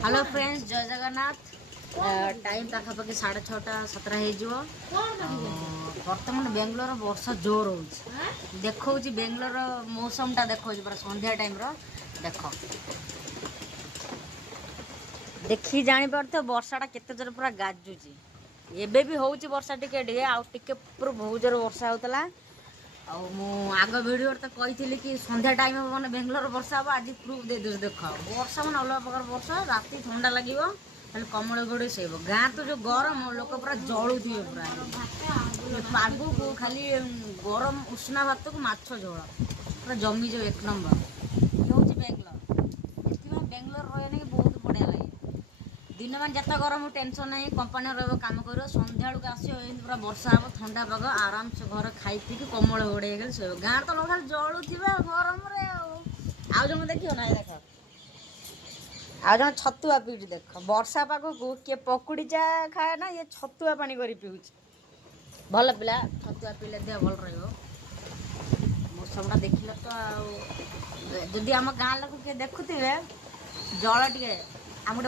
hello friends जय Jagannath time पाखापाखि 6:30 7:30 हो बर्तमान बेंगलोर वर्षा जोर हो देखा बेंगलोर मौसम टा देखा पूरा संध्या टाइम देख देखी जापर वर्षा केते जोर पूरा गाजुची एबे भी होउची वर्षा टिके आउ टिके पूरा बहुत जोर वर्षा होतला आग भिडियो तो कही कि संध्या टाइम हम मैंने बेंगलोर वर्षा हम आज प्रूफ दे दूँ देख वर्षा मैंने अलग प्रकार वर्षा राति ठंडा लगे खाली कमल घोड़े सेब गाँ तो जो गरम लोक पूरा जलुवे पूरा पाग को खाली गरम उष्णा भात को माछ झोल पूरा जमी जो एक नंबर ये हूँ बेंगलोर ये बेंगलोर रही बहुत बढ़िया लगे दिन मान जिते गरम टेंशन नहीं कंपानी रम कर सन्ध्या बेलू आस पूरा वर्षा हम ठंडा पाग आराम से घर खाई पी कमल घोड़े शो गाँ तो लोग जलुवे गरम आउ देखियो ना देख आज छतुआ पीठी देख वर्षा पाग को किए पकुड़ी चा खाए ना ये छतुआ पानी कर पीऊँ भल पिला छतुआ पीले देह भल मौसम देखिल तो जदि आम गाँ लोग किए देखुवे जल टे आम